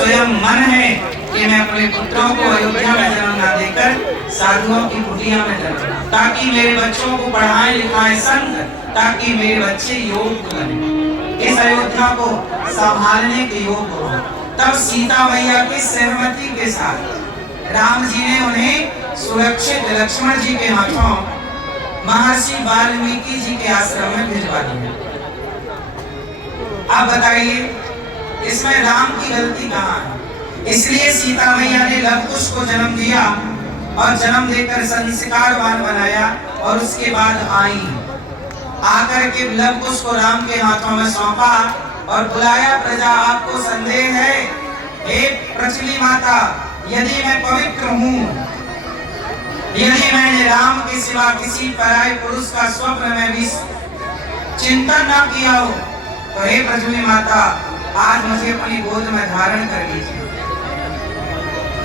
स्वयं मन है कि मैं अपने पुत्रों को अयोध्या में जन्म न देकर साधुओं की कुटिया में जन्म, ताकि मेरे बच्चों को पढ़ाएं लिखाएं संत, ताकि मेरे बच्चे योग्य बने, इस अयोध्या को संभालने के योग्य हो। तब सीता मैया की सहमति के साथ राम जी ने उन्हें सुरक्षित लक्ष्मण जी के हाथों महर्षि वाल्मीकि जी के आश्रम में भिजवा दिया। अब बताइए इसमें राम की गलती कहाँ है? इसलिए सीता मैया ने लव कुश को जन्म दिया और जन्म देकर संस्कारवान बनाया और उसके बाद आई आकर के लव कुश को राम के हाथों में सौंपा और बुलाया, प्रजा आपको संदेह है? हे पृथ्वी माता, यदि मैं पवित्र हूँ, यदि मैंने राम के सिवा किसी पराये पुरुष का स्वप्न में भी चिंतन न किया हो, तो हे पृथ्वी माता आज मुझे अपनी गोद में धारण कर लीजिए।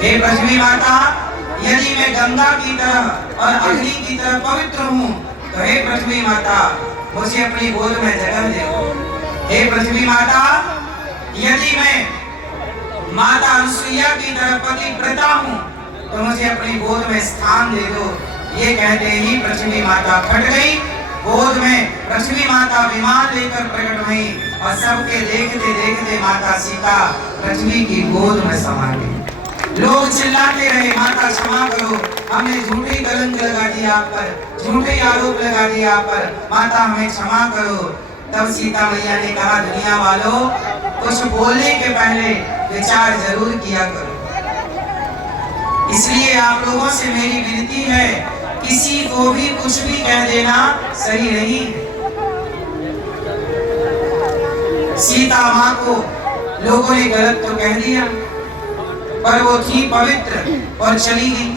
हे पृथ्वी माता, यदि मैं गंगा की तरह और अग्नि की तरह पवित्र हूँ, तो हे पृथ्वी माता मुझे अपनी गोद में जगह दे दो। हे पृथ्वी माता, यदि मैं माता अनुसुईया की तरह पतिव्रता हूँ, तो मुझे अपनी गोद में स्थान दे दो। ये कहते ही पृथ्वी माता फट गई, गोद में पृथ्वी माता विमान लेकर प्रकट हुई और सबके देखते देखते माता सीता पृथ्वी की गोद में समा गई। लोग चिल्लाते रहे, माता क्षमा करो, हमने झूठी कलंक लगा दी आप पर, झूठे आरोप लगा दिए आप पर, माता हमें क्षमा करो। तब सीता मैया ने कहा, दुनिया वालों, कुछ बोलने के पहले विचार जरूर किया करो। इसलिए आप लोगों से मेरी विनती है, किसी को भी कुछ भी कह देना सही नहीं है। सीता माँ को लोगों ने गलत तो कह दिया, पर वो थी पवित्र और चली गई।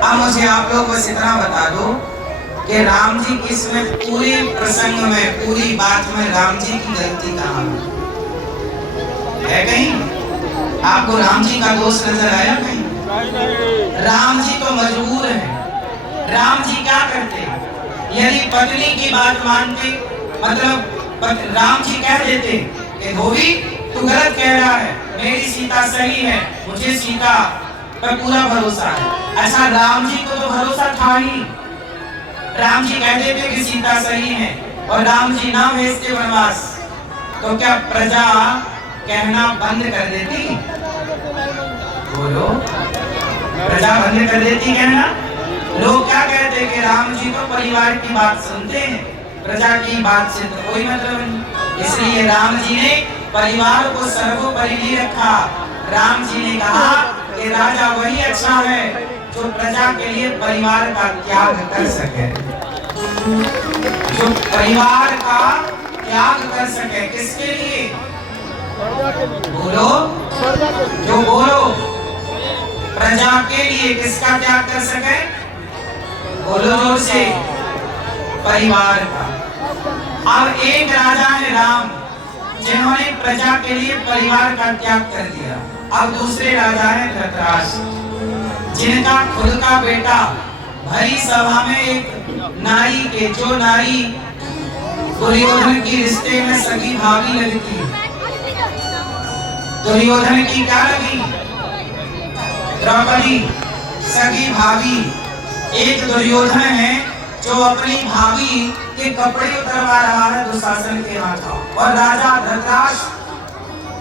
अब मुझे आप लोग बस इतना बता दो कि राम जी की इसमें पूरे प्रसंग में, पूरी बात में राम जी की गलती कहाँ है? कहीं आपको राम जी का दोष नजर आया? कहीं राम जी तो मजबूर है। राम जी क्या करते? यदि पत्नी की बात मानते, मतलब राम जी कह देते कि धोबी तू गलत कह रहा है, मेरी सीता सही है, मुझे सीता पर पूरा भरोसा है। ऐसा राम जी को तो भरोसा था ही। राम जी कह देते कि सीता सही है और राम जी ना भेजते वनवास, तो क्या प्रजा कहना बंद कर देती? बोलो, प्रजा बंद कर देती कहना? लोग क्या कहते कि राम जी तो परिवार की बात सुनते हैं, प्रजा की बात से तो कोई मतलब नहीं। इसलिए राम जी ने परिवार को सर्वोपरि नहीं रखा। राम जी ने कहा कि राजा वही अच्छा है जो प्रजा के लिए परिवार का त्याग कर सके, जो परिवार का त्याग कर सके। किसके लिए? बोलो, जो बोलो, प्रजा के लिए किसका त्याग कर सके? बोलो जोर से, परिवार का। अब एक राजा है राम, जिन्होंने प्रजा के लिए परिवार का त्याग कर दिया। अब दूसरे राजा है धृतराष्ट्र, जिनका खुद का बेटा भरी सभा में एक नारी के, जो नारी दुर्योधन की रिश्ते में सगी भाभी लगती है, दुर्योधन की क्या लगी? द्रौपदी सगी भाभी। एक दुर्योधन है जो अपनी भाभी के कपड़े उतरवा रहा है दुशासन के हाथों, और राजा धृतराष्ट्र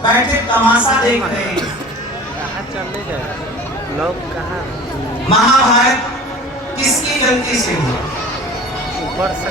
बैठे तमाशा देख रहे हैं। लोग कहाँ? महाभारत किसकी गलती से हुआ? ऊपर से